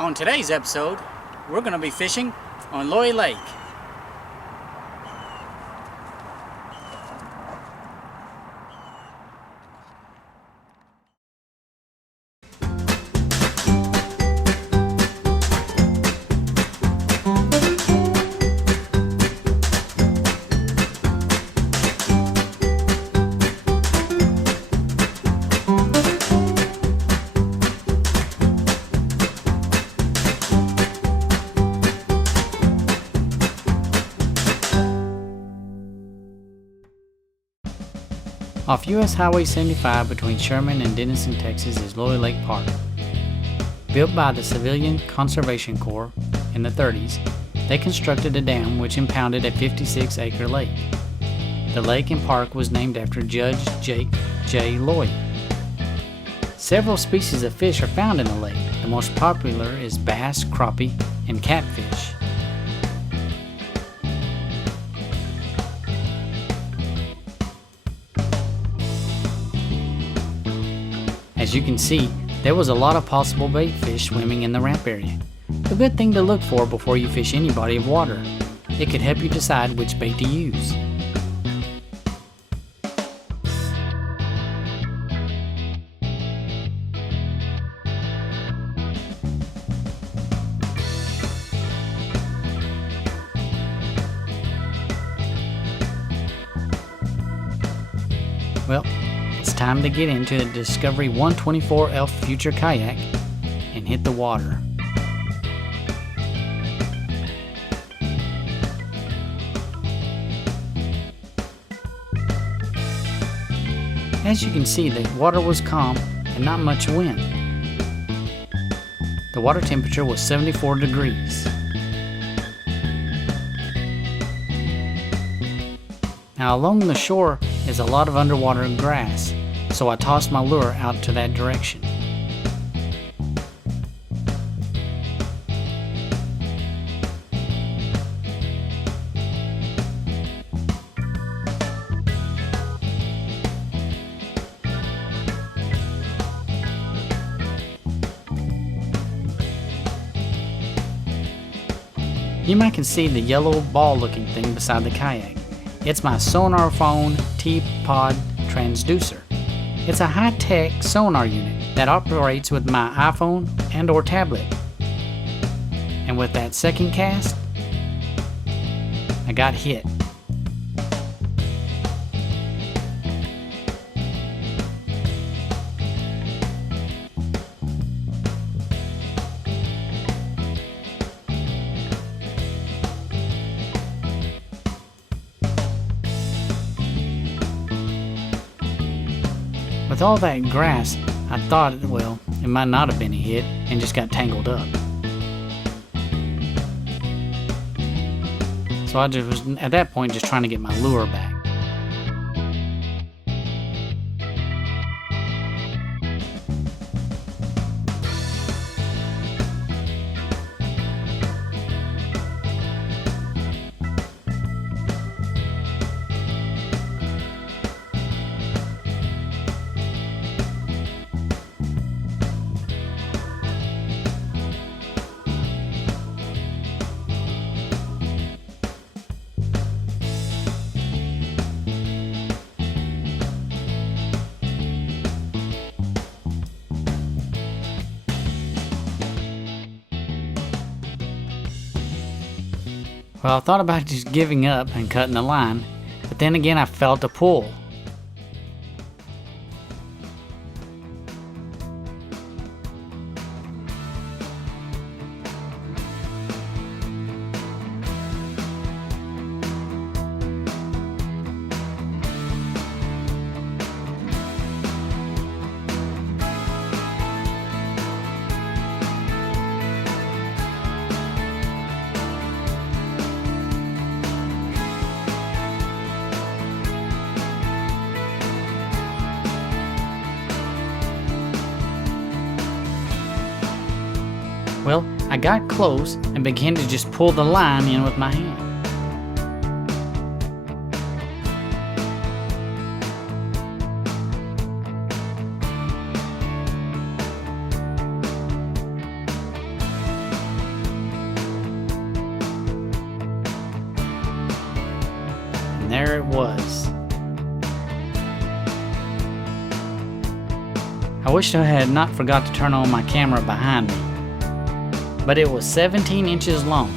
On today's episode, we're going to be fishing on Loy Lake. Off U.S. Highway 75 between Sherman and Denison, Texas is Loy Lake Park. Built by the Civilian Conservation Corps in the 30s, they constructed a dam which impounded a 56-acre lake. The lake and park was named after Judge Jake J. Loy. Several species of fish are found in the lake. The most popular is bass, crappie, and catfish. As you can see, there was a lot of possible bait fish swimming in the ramp area. A good thing to look for before you fish any body of water. It could help you decide which bait to use. Well, it's time to get into the Discovery 124 Elf Future Kayak and hit the water. As you can see, the water was calm and not much wind. The water temperature was 74 degrees. Now along the shore is a lot of underwater grass, so I tossed my lure out to that direction. You might can see the yellow ball looking thing beside the kayak. It's my sonar phone T-Pod transducer. It's a high-tech sonar unit that operates with my iPhone and or tablet. And with that second cast, I got hit. With all that grass, I thought, well, it might not have been a hit and just got tangled up. So I just was, at that point, just trying to get my lure back. Well, I thought about just giving up and cutting the line, but then again I felt a pull. Well, I got close and began to just pull the line in with my hand. there it was. I wished I had not forgot to turn on my camera behind me, but it was 17 inches long.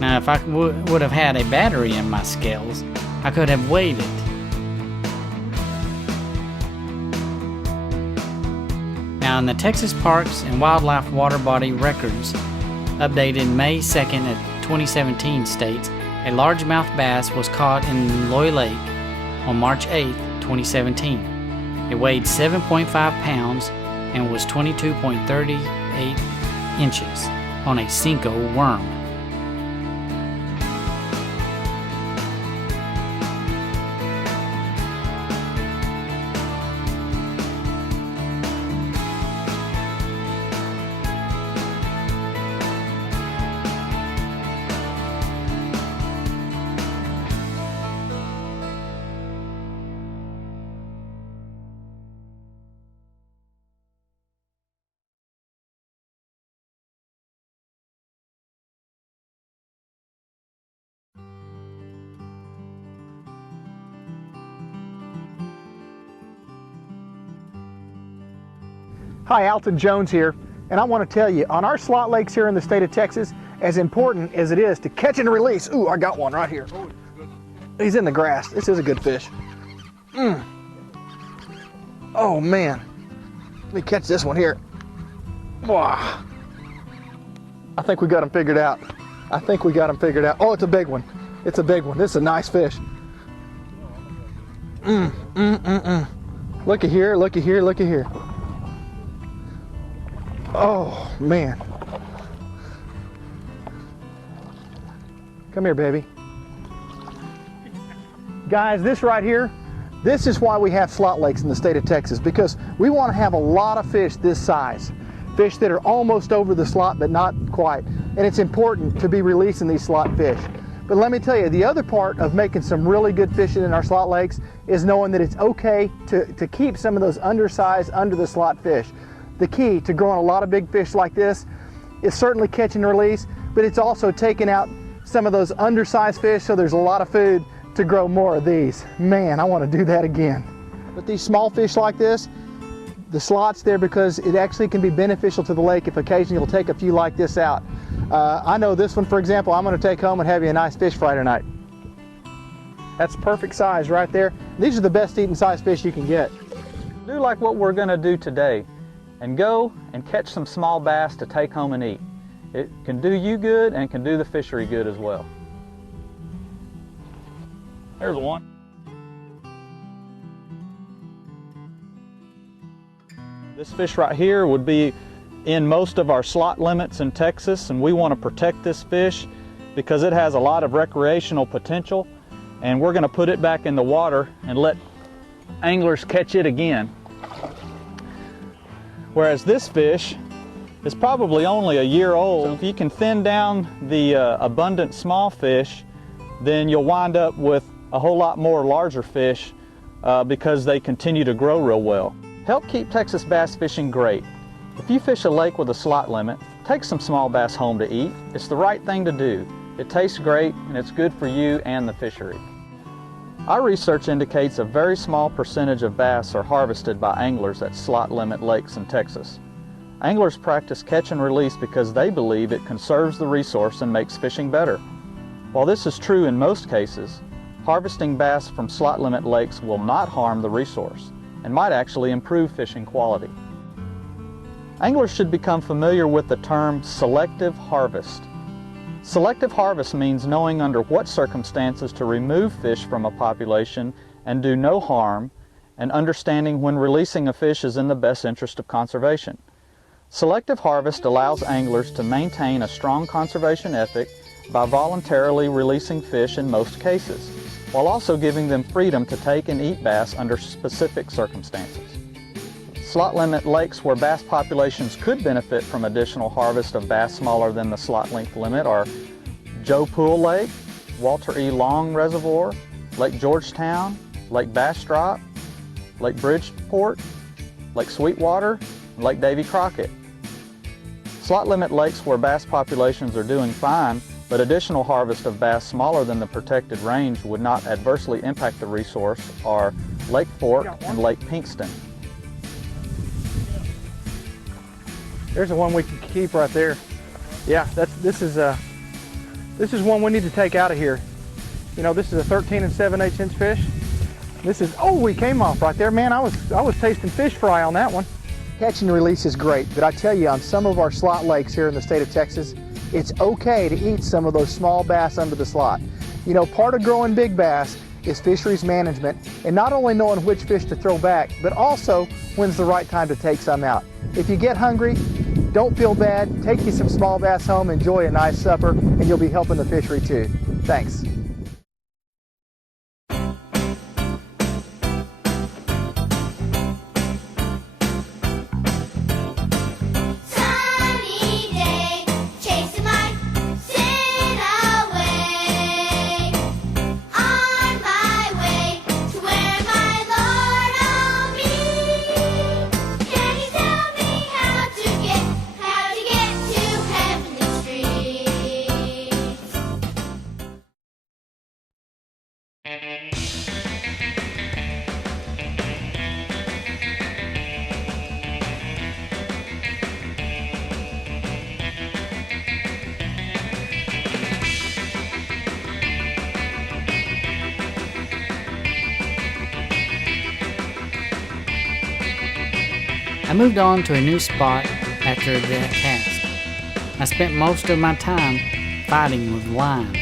Now if I would have had a battery in my scales, I could have weighed it. Now in the Texas Parks and Wildlife Water Body Records, updated May 2nd of 2017 states, a largemouth bass was caught in Loy Lake on March 8th, 2017. It weighed 7.5 pounds and was 22.38 inches on a Cinco worm. Hi, Alton Jones here, and I want to tell you, on our slot lakes here in the state of Texas, as important as it is to catch and release, ooh, I got one right here. He's in the grass. This is a good fish. Oh man, let me catch this one here. Wow. I think we got him figured out. Oh, it's a big one. It's a big one. This is a nice fish. Looky here, looky here, looky here. Oh man. Come here, baby. Guys, this right here, this is why we have slot lakes in the state of Texas, because we want to have a lot of fish this size. Fish that are almost over the slot but not quite. And it's important to be releasing these slot fish. But let me tell you, the other part of making some really good fishing in our slot lakes is knowing that it's okay to keep some of those undersized, under the slot fish. The key to growing a lot of big fish like this is certainly catch and release, but it's also taking out some of those undersized fish so there's a lot of food to grow more of these. Man, I want to do that again. But these small fish like this, the slot's there because it actually can be beneficial to the lake if occasionally you'll take a few like this out. I know this one, for example, I'm going to take home and have you a nice fish fry tonight. That's perfect size right there. These are the best eating size fish you can get. Do like what we're going to do today and go and catch some small bass to take home and eat. It can do you good and can do the fishery good as well. There's one. This fish right here would be in most of our slot limits in Texas, and we want to protect this fish because it has a lot of recreational potential, and we're going to put it back in the water and let anglers catch it again. Whereas this fish is probably only a year old. So if you can thin down the abundant small fish, then you'll wind up with a whole lot more larger fish because they continue to grow real well. Help keep Texas bass fishing great. If you fish a lake with a slot limit, take some small bass home to eat. It's the right thing to do. It tastes great and it's good for you and the fishery. Our research indicates a very small percentage of bass are harvested by anglers at slot limit lakes in Texas. Anglers practice catch and release because they believe it conserves the resource and makes fishing better. While this is true in most cases, harvesting bass from slot limit lakes will not harm the resource and might actually improve fishing quality. Anglers should become familiar with the term selective harvest. Selective harvest means knowing under what circumstances to remove fish from a population and do no harm, and understanding when releasing a fish is in the best interest of conservation. Selective harvest allows anglers to maintain a strong conservation ethic by voluntarily releasing fish in most cases, while also giving them freedom to take and eat bass under specific circumstances. Slot limit lakes where bass populations could benefit from additional harvest of bass smaller than the slot length limit are Joe Pool Lake, Walter E. Long Reservoir, Lake Georgetown, Lake Bastrop, Lake Bridgeport, Lake Sweetwater, and Lake Davy Crockett. Slot limit lakes where bass populations are doing fine but additional harvest of bass smaller than the protected range would not adversely impact the resource are Lake Fork and Lake Pinkston. There's the one we can keep right there. Yeah, this is one we need to take out of here. You know, this is a 13 7/8 inch fish. This is, oh, he came off right there. Man, I was tasting fish fry on that one. Catch and release is great, but I tell you, on some of our slot lakes here in the state of Texas, it's okay to eat some of those small bass under the slot. You know, part of growing big bass is fisheries management, and not only knowing which fish to throw back, but also when's the right time to take some out. If you get hungry, don't feel bad. Take you some small bass home, enjoy a nice supper, and you'll be helping the fishery too. Thanks. I moved on to a new spot after that cast. I spent most of my time fighting with line.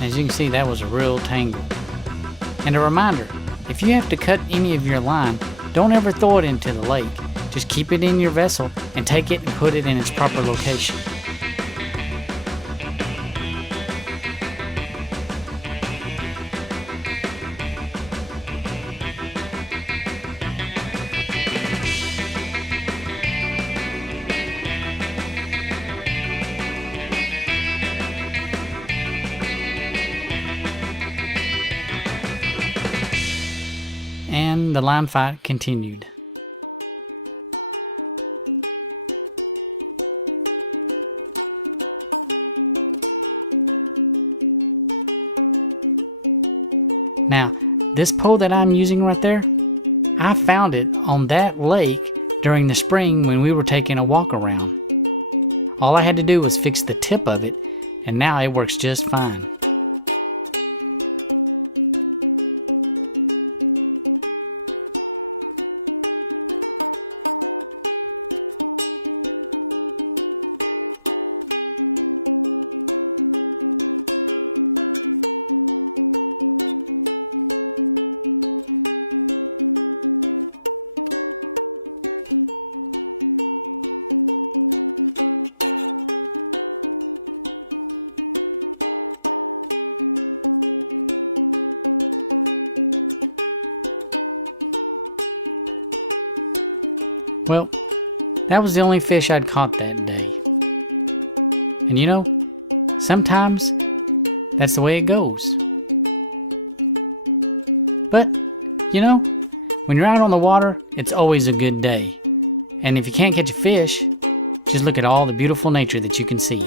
As you can see, that was a real tangle. And a reminder, if you have to cut any of your line, don't ever throw it into the lake. Just keep it in your vessel and take it and put it in its proper location. And the line fight continued. Now, this pole that I'm using right there, I found it on that lake during the spring when we were taking a walk around. All I had to do was fix the tip of it, and now it works just fine. Well, that was the only fish I'd caught that day. And you know, sometimes that's the way it goes. But, you know, when you're out on the water, it's always a good day. And if you can't catch a fish, just look at all the beautiful nature that you can see.